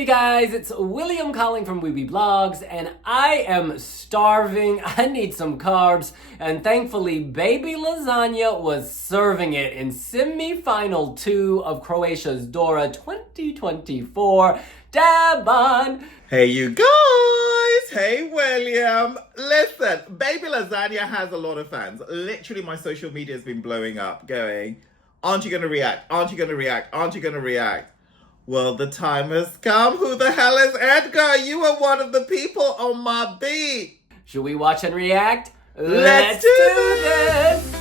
you guys, it's William calling from Wiwibloggs, and I am starving. I need some carbs, and thankfully Baby Lasagna was serving it in semi-final 2 of Croatia's Dora 2024. Dab on! Hey you guys! Hey William! Listen, Baby Lasagna has a lot of fans. Literally my social media has been blowing up going, aren't you gonna react? Aren't you gonna react? Aren't you gonna react? Well, the time has come. Who the hell is Edgar? You are one of the people on my beat. Should we watch and react? Let's do this!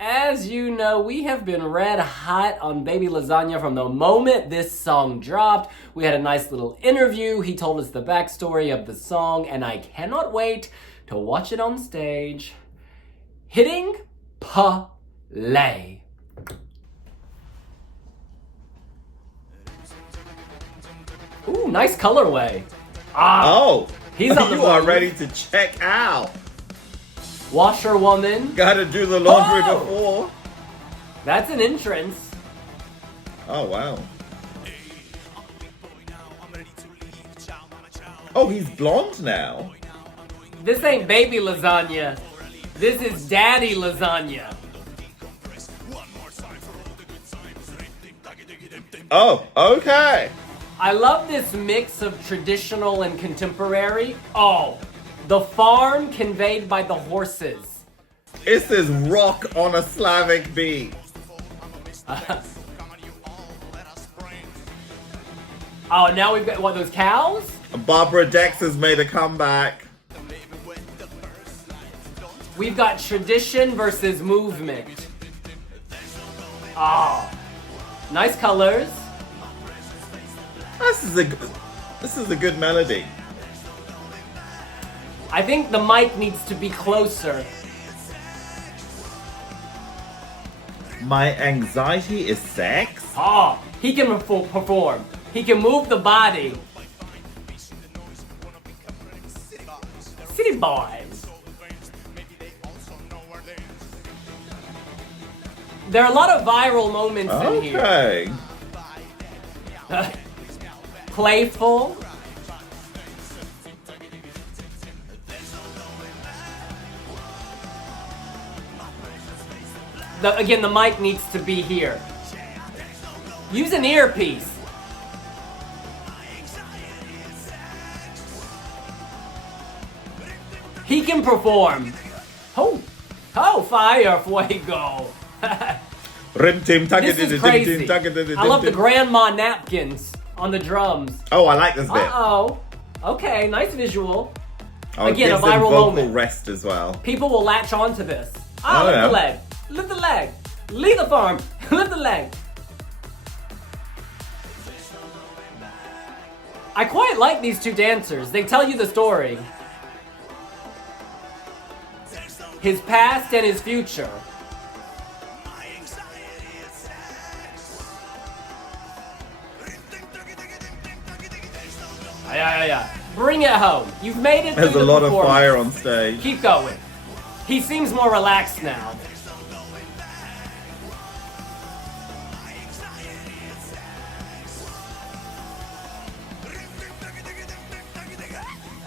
As you know, we have been red hot on Baby Lasagna from the moment this song dropped. We had a nice little interview. He told us the backstory of the song, and I cannot wait to watch it on stage. Hitting play. Ooh, nice colorway. He's on the you are ready to check out. Washerwoman. Gotta do the laundry before. That's an entrance. Oh, wow. Oh, he's blonde now. This ain't Baby Lasagna. This is Daddy Lasagna. Oh, okay. I love this mix of traditional and contemporary. Oh, the farm conveyed by the horses. This is rock on a Slavic beat. Oh, now we've got, what, those cows? Barbara Dex has made a comeback. We've got tradition versus movement. Oh, nice colors. This is a good melody. I think the mic needs to be closer. My anxiety is sex? Oh, he can perform. He can move the body. City boys. There are a lot of viral moments in here. Okay. Playful. Again, the mic needs to be here. Use an earpiece. He can perform. Oh, fire, fuego. This is crazy. I love the grandma napkins on the drums. Oh, I like this bit. Uh-oh. Okay, nice visual. Oh, again, a viral moment. Rest as well. People will latch on to this. Lift the leg. Lift the leg. Leave the farm. Lift the leg. I quite like these two dancers. They tell you the story. His past and his future. Yeah. Bring it home. You've made it through There's a lot of fire on stage. Keep going. He seems more relaxed now.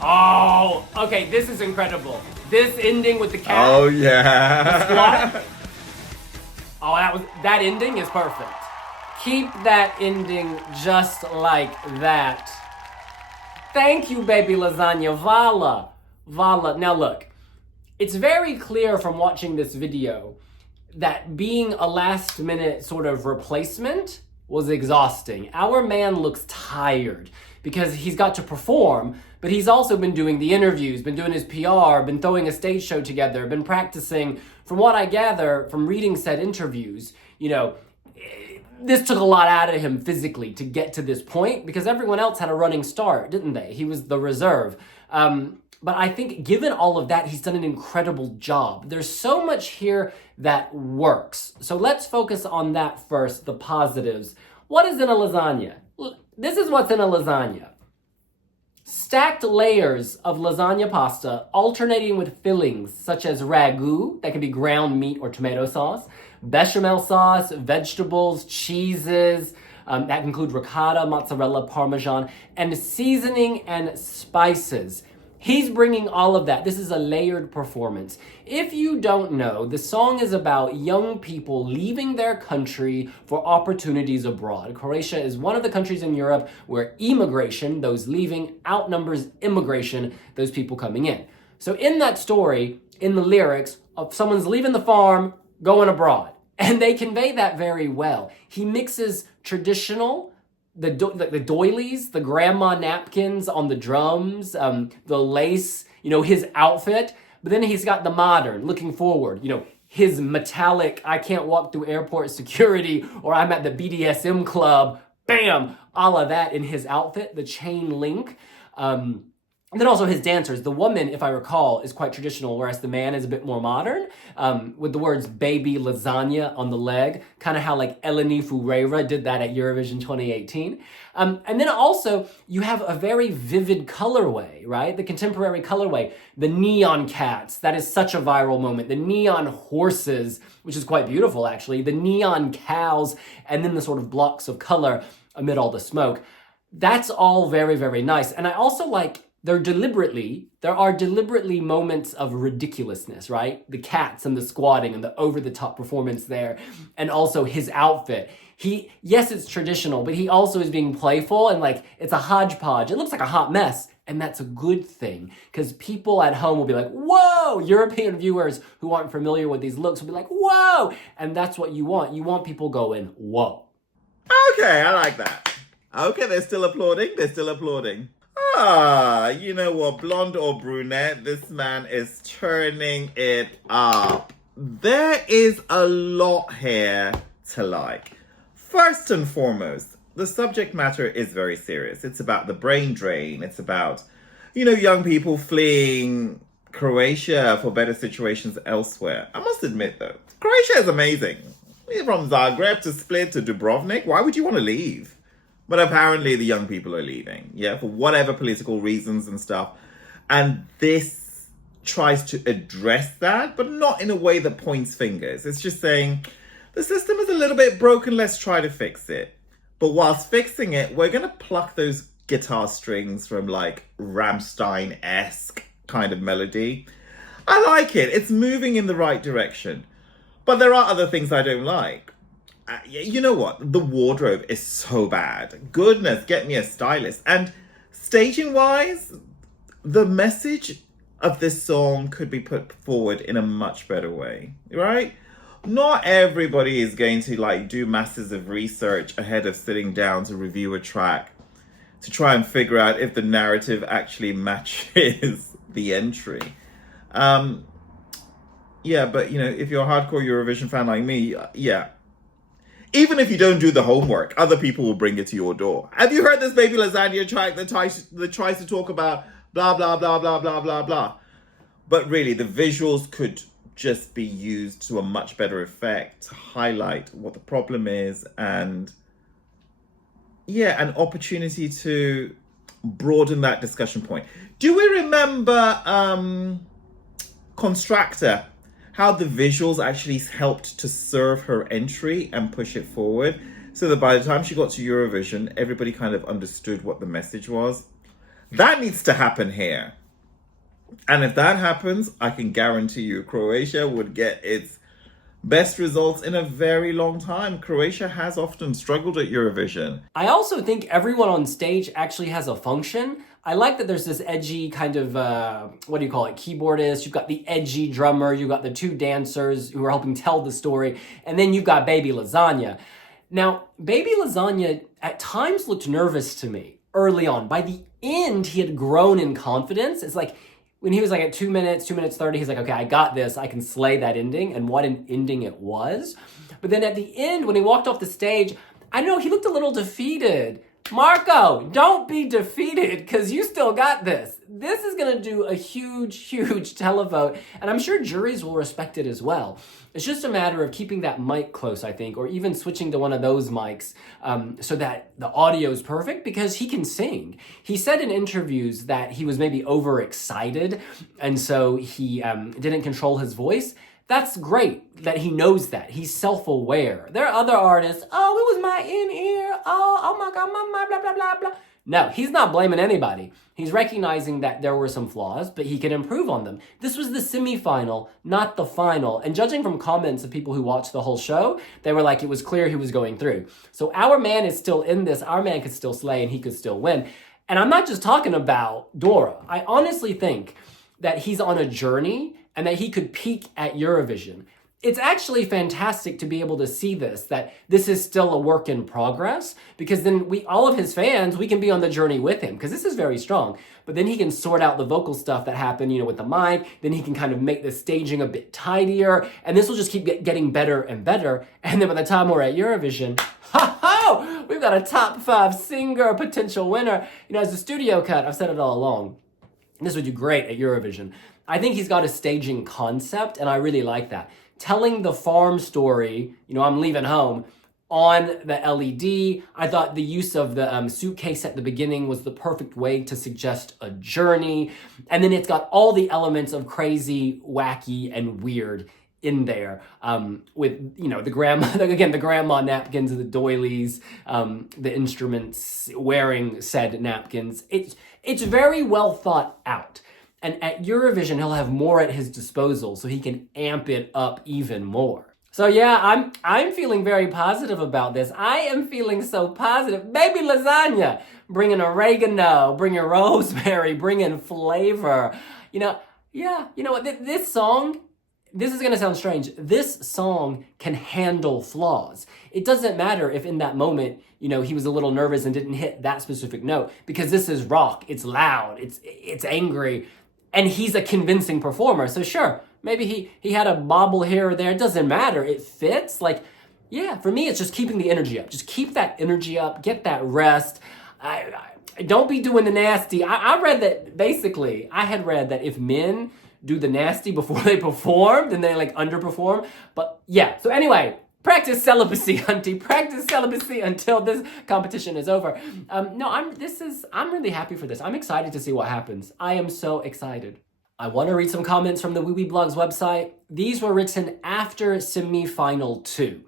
Oh, okay, this is incredible. This ending with the cat. Oh, yeah. That ending is perfect. Keep that ending just like that. Thank you, Baby Lasagna. Vala. Now look, it's very clear from watching this video that being a last minute sort of replacement was exhausting. Our man looks tired because he's got to perform, but he's also been doing the interviews, been doing his PR, been throwing a stage show together, been practicing. From what I gather from reading said interviews, this took a lot out of him physically to get to this point because everyone else had a running start, didn't they? He was the reserve. But I think given all of that, he's done an incredible job. There's so much here that works. So let's focus on that first, the positives. What is in a lasagna? This is what's in a lasagna. Stacked layers of lasagna pasta alternating with fillings such as ragu, that can be ground meat or tomato sauce, bechamel sauce, vegetables, cheeses, that include ricotta, mozzarella, parmesan, and seasoning and spices. He's bringing all of that. This is a layered performance. If you don't know, the song is about young people leaving their country for opportunities abroad. Croatia is one of the countries in Europe where immigration, those leaving, outnumbers immigration, those people coming in. So in that story, in the lyrics, of someone's leaving the farm, going abroad. And they convey that very well. He mixes traditional, the doilies, the grandma napkins on the drums, the lace, his outfit. But then he's got the modern, looking forward, his metallic, I can't walk through airport security, or I'm at the BDSM club, bam, all of that in his outfit, the chain link. And then also his dancers. The woman, if I recall, is quite traditional, whereas the man is a bit more modern, with the words baby lasagna on the leg, kind of how like Eleni Foureira did that at Eurovision 2018. And then also you have a very vivid colorway, right? The contemporary colorway, the neon cats, that is such a viral moment. The neon horses, which is quite beautiful actually, the neon cows, and then the sort of blocks of color amid all the smoke. That's all very, very nice. And I also like there are deliberately moments of ridiculousness, right? The cats and the squatting and the over-the-top performance there. And also his outfit. Yes, it's traditional, but he also is being playful and like, it's a hodgepodge. It looks like a hot mess. And that's a good thing because people at home will be like, whoa! European viewers who aren't familiar with these looks will be like, whoa! And that's what you want. You want people going, whoa. Okay, I like that. Okay, they're still applauding. You know what? Blonde or brunette, this man is turning it up. There is a lot here to like. First and foremost, the subject matter is very serious. It's about the brain drain. It's about, young people fleeing Croatia for better situations elsewhere. I must admit, though, Croatia is amazing. From Zagreb to Split to Dubrovnik, why would you want to leave? But apparently the young people are leaving, for whatever political reasons and stuff. And this tries to address that, but not in a way that points fingers. It's just saying, the system is a little bit broken, let's try to fix it. But whilst fixing it, we're going to pluck those guitar strings from like Rammstein-esque kind of melody. I like it. It's moving in the right direction. But there are other things I don't like. You know what? The wardrobe is so bad. Goodness, get me a stylist. And staging-wise, the message of this song could be put forward in a much better way, right? Not everybody is going to do masses of research ahead of sitting down to review a track to try and figure out if the narrative actually matches the entry. But if you're a hardcore Eurovision fan like me, even if you don't do the homework, other people will bring it to your door. Have you heard this Baby Lasagna track that tries to talk about blah, blah, blah, blah, blah, blah, blah? But really, the visuals could just be used to a much better effect to highlight what the problem is and, an opportunity to broaden that discussion point. Do we remember Constructor? How the visuals actually helped to serve her entry and push it forward so that by the time she got to Eurovision, everybody kind of understood what the message was. That needs to happen here. And if that happens, I can guarantee you Croatia would get its best results in a very long time. Croatia has often struggled at Eurovision. I also think everyone on stage actually has a function. I like that there's this edgy kind of, keyboardist. You've got the edgy drummer. You've got the two dancers who are helping tell the story. And then you've got Baby Lasagna. Now, Baby Lasagna at times looked nervous to me early on. By the end, he had grown in confidence. It's like when he was at 2 minutes 30, he's like, okay, I got this. I can slay that ending. And what an ending it was. But then at the end, when he walked off the stage, I don't know, he looked a little defeated. Marco, don't be defeated because you still got this. This is going to do a huge, huge televote, and I'm sure juries will respect it as well. It's just a matter of keeping that mic close, I think, or even switching to one of those mics so that the audio is perfect because he can sing. He said in interviews that he was maybe overexcited, and so he didn't control his voice. That's great that he knows that. He's self-aware. There are other artists, oh, it was my in-ear, oh my God, my blah, blah, blah, blah. No, he's not blaming anybody. He's recognizing that there were some flaws, but he can improve on them. This was the semifinal, not the final. And judging from comments of people who watched the whole show, they were like, it was clear he was going through. So our man is still in this. Our man could still slay and he could still win. And I'm not just talking about Dora. I honestly think that he's on a journey and that he could peak at Eurovision. It's actually fantastic to be able to see this, that this is still a work in progress, because then all of his fans, we can be on the journey with him, because this is very strong. But then he can sort out the vocal stuff that happened, with the mic. Then he can kind of make the staging a bit tidier, and this will just keep getting better and better. And then by the time we're at Eurovision, we've got a top 5 singer, potential winner. As a studio cut, I've said it all along, this would do great at Eurovision. I think he's got a staging concept, and I really like that. Telling the farm story, I'm leaving home, on the LED. I thought the use of the suitcase at the beginning was the perfect way to suggest a journey. And then it's got all the elements of crazy, wacky, and weird in there, with, the grandma napkins, the doilies, the instruments wearing said napkins. It's very well thought out. And at Eurovision, he'll have more at his disposal, so he can amp it up even more. So yeah, I'm feeling very positive about this. I am feeling so positive. Baby Lasagna, bringing oregano, bringing rosemary, bringing flavor. This song, this is gonna sound strange. This song can handle flaws. It doesn't matter if in that moment, he was a little nervous and didn't hit that specific note, because this is rock, it's loud, it's angry. And he's a convincing performer. So sure, maybe he had a bobble here or there. It doesn't matter. It fits. For me, it's just keeping the energy up. Just keep that energy up. Get that rest. I don't be doing the nasty. I read that, basically, I had read that if men do the nasty before they perform, then they underperform. But yeah, so anyway, practice celibacy, hunty. Practice celibacy until this competition is over. I'm really happy for this. I'm excited to see what happens. I am so excited. I want to read some comments from the Wiwibloggs website. These were written after semi-final 2.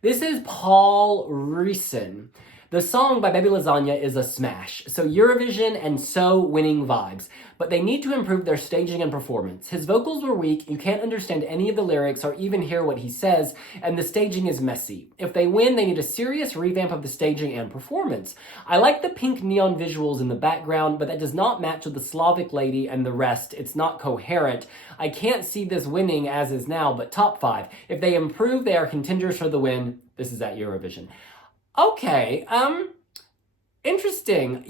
This is Paul Reeson. The song by Baby Lasagna is a smash, so Eurovision and so winning vibes, but they need to improve their staging and performance. His vocals were weak, you can't understand any of the lyrics or even hear what he says, and the staging is messy. If they win, they need a serious revamp of the staging and performance. I like the pink neon visuals in the background, but that does not match with the Slavic lady and the rest. It's not coherent. I can't see this winning as is now, but top 5. If they improve, they are contenders for the win. This is at Eurovision. Okay, interesting.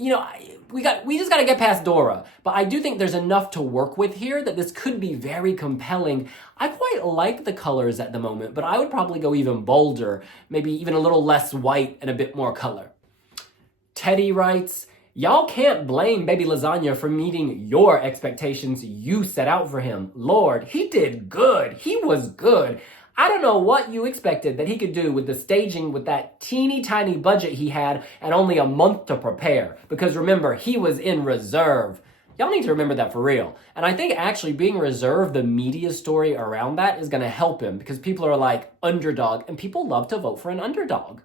We just got to get past Dora, but I do think there's enough to work with here that this could be very compelling. I quite like the colors at the moment, but I would probably go even bolder, maybe even a little less white and a bit more color. Teddy writes, y'all can't blame Baby Lasagna for meeting your expectations you set out for him. Lord, he did good. He was good. I don't know what you expected that he could do with the staging with that teeny tiny budget he had and only a month to prepare. Because remember, he was in reserve. Y'all need to remember that for real. And I think actually being reserved, the media story around that is going to help him, because people are like underdog and people love to vote for an underdog.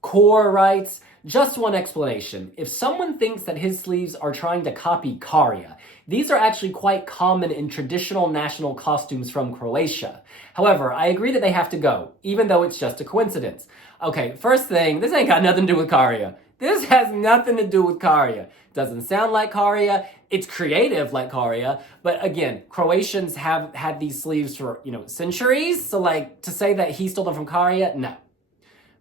Core writes, just one explanation. If someone thinks that his sleeves are trying to copy Karia, these are actually quite common in traditional national costumes from Croatia. However, I agree that they have to go, even though it's just a coincidence. Okay, first thing, this ain't got nothing to do with Karia. This has nothing to do with Karia. Doesn't sound like Karia. It's creative like Karia. But again, Croatians have had these sleeves for, centuries. So to say that he stole them from Karia, no.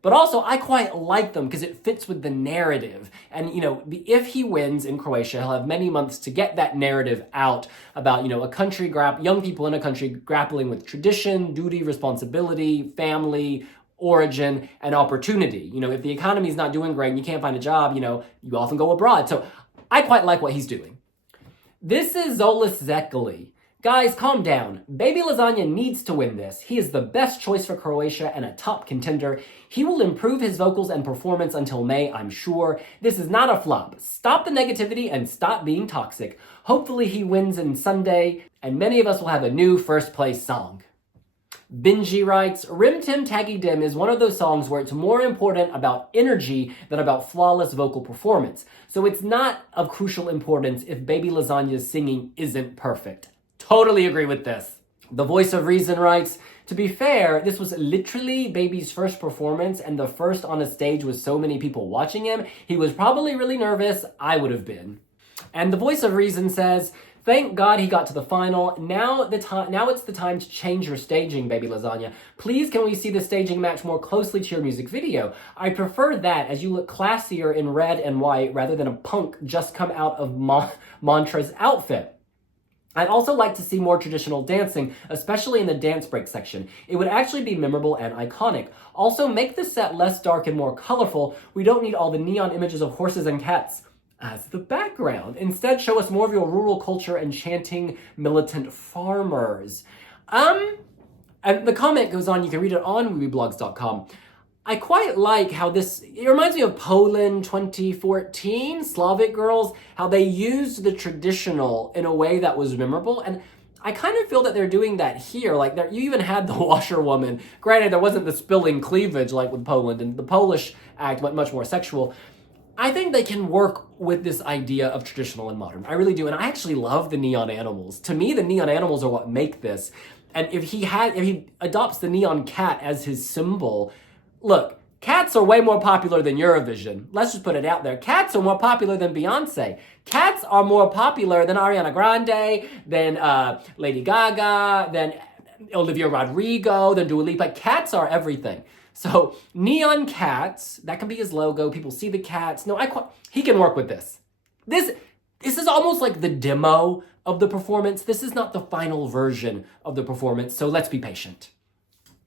But also, I quite like them because it fits with the narrative. And, if he wins in Croatia, he'll have many months to get that narrative out about, a country, young people in a country grappling with tradition, duty, responsibility, family, origin, and opportunity. If the economy is not doing great and you can't find a job, you often go abroad. So I quite like what he's doing. This is Zolis Zekeli. Guys, calm down. Baby Lasagna needs to win this. He is the best choice for Croatia and a top contender. He will improve his vocals and performance until May, I'm sure. This is not a flop. Stop the negativity and stop being toxic. Hopefully he wins on Sunday, and many of us will have a new first place song. Benji writes, Tim Tagi Dim is one of those songs where it's more important about energy than about flawless vocal performance. So it's not of crucial importance if Baby Lasagna's singing isn't perfect. Totally agree with this. The Voice of Reason writes, to be fair, this was literally Baby's first performance and the first on a stage with so many people watching him. He was probably really nervous. I would have been. And the Voice of Reason says, thank God he got to the final. Now it's the time to change your staging, Baby Lasagna. Please can we see the staging match more closely to your music video? I prefer that as you look classier in red and white rather than a punk just come out of Mantra's outfit. I'd also like to see more traditional dancing, especially in the dance break section. It would actually be memorable and iconic. Also, make the set less dark and more colorful. We don't need all the neon images of horses and cats as the background. Instead, show us more of your rural culture and chanting militant farmers. And the comment goes on, you can read it on Wiwibloggs.com. I quite like how it reminds me of Poland 2014, Slavic Girls, how they used the traditional in a way that was memorable. And I kind of feel that they're doing that here. Like, you even had the washerwoman. Granted, there wasn't the spilling cleavage like with Poland, and the Polish act went much more sexual. I think they can work with this idea of traditional and modern. I really do. And I actually love the neon animals. To me, the neon animals are what make this. And if he adopts the neon cat as his symbol, look, cats are way more popular than Eurovision. Let's just put it out there. Cats are more popular than Beyonce. Cats are more popular than Ariana Grande, than Lady Gaga, than Olivia Rodrigo, than Dua Lipa. Cats are everything. So neon cats, that can be his logo. People see the cats. No, he can work with this. This is almost like the demo of the performance. This is not the final version of the performance, so let's be patient.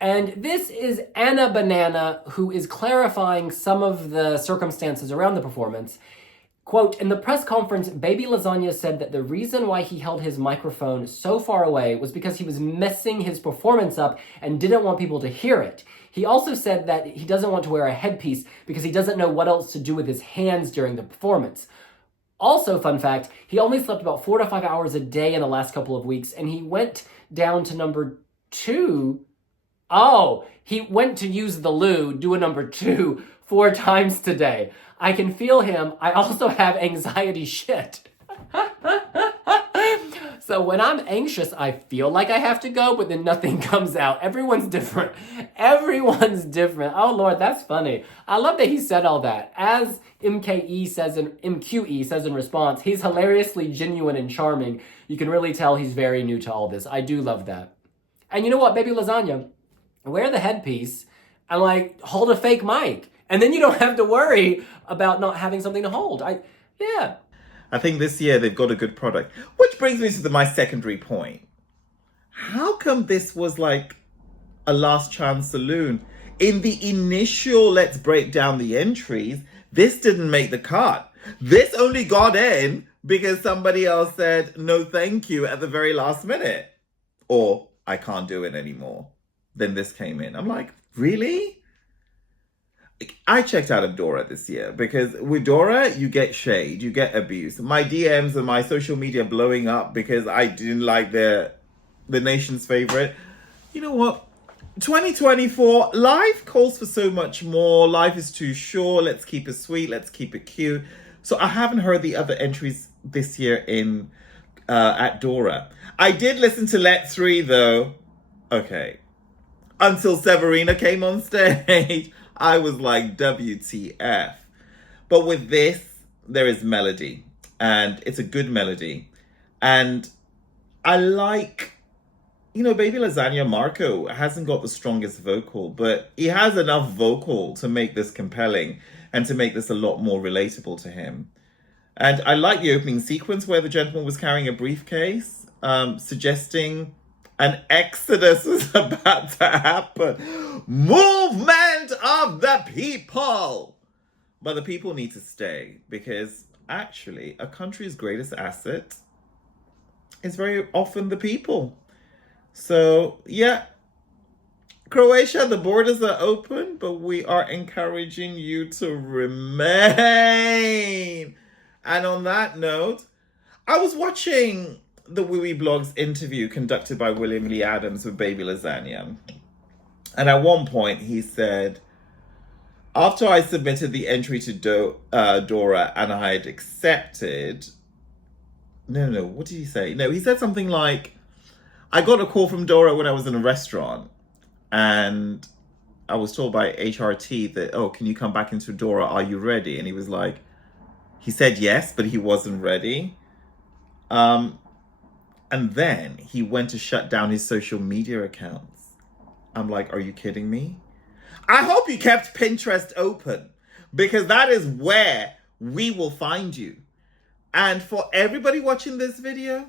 And this is Anna Banana, who is clarifying some of the circumstances around the performance. Quote, in the press conference, Baby Lasagna said that the reason why he held his microphone so far away was because he was messing his performance up and didn't want people to hear it. He also said that he doesn't want to wear a headpiece because he doesn't know what else to do with his hands during the performance. Also, fun fact, he only slept about 4 to 5 hours a day in the last couple of weeks, and he went down to number 2. Oh, he went to use the loo, do a number 2, 4 times today. I can feel him. I also have anxiety shit. So when I'm anxious, I feel like I have to go, but then nothing comes out. Everyone's different. Everyone's different. Oh, Lord, that's funny. I love that he said all that. As MQE says in response, he's hilariously genuine and charming. You can really tell he's very new to all this. I do love that. And you know what, Baby Lasagna? Wear the headpiece and, like, hold a fake mic. And then you don't have to worry about not having something to hold. Yeah. I think this year they've got a good product. Which brings me to my secondary point. How come this was like a last chance saloon? In the initial let's break down the entries, this didn't make the cut. This only got in because somebody else said no thank you at the very last minute. Or I can't do it anymore. Then this came in. I'm like, really? I checked out of Dora this year because with Dora, you get shade, you get abuse. My DMs and my social media blowing up because I didn't like the nation's favorite. You know what? 2024, life calls for so much more. Life is too short. Let's keep it sweet. Let's keep it cute. So I haven't heard the other entries this year at Dora. I did listen to Let 3 though. Okay. Until Severina came on stage. I was like, WTF. But with this, there is melody. And it's a good melody. And I like, Baby Lasagna Marco hasn't got the strongest vocal, but he has enough vocal to make this compelling and to make this a lot more relatable to him. And I like the opening sequence where the gentleman was carrying a briefcase, suggesting an exodus was about to happen. Movement of the people. But the people need to stay because actually a country's greatest asset is very often the people. So yeah, Croatia, the borders are open, but we are encouraging you to remain. And on that note, I was watching the Wiwibloggs interview conducted by William Lee Adams with Baby Lasagna. And at one point he said, after I submitted the entry to Dora and I had accepted... No, what did he say? No, he said something like, I got a call from Dora when I was in a restaurant and I was told by HRT that, oh, can you come back into Dora? Are you ready? And he was like, he said yes, but he wasn't ready. And then he went to shut down his social media accounts. I'm like, are you kidding me? I hope you kept Pinterest open because that is where we will find you. And for everybody watching this video,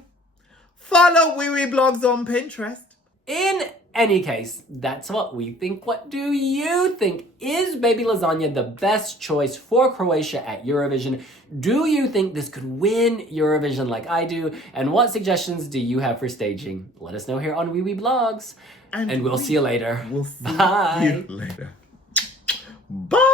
follow Wiwibloggs on Pinterest. In any case, that's what we think. What do you think? Is Baby Lasagna the best choice for Croatia at Eurovision? Do you think this could win Eurovision like I do? And what suggestions do you have for staging? Let us know here on Wiwibloggs. And we'll see you later. We'll see Bye. you later. Bye.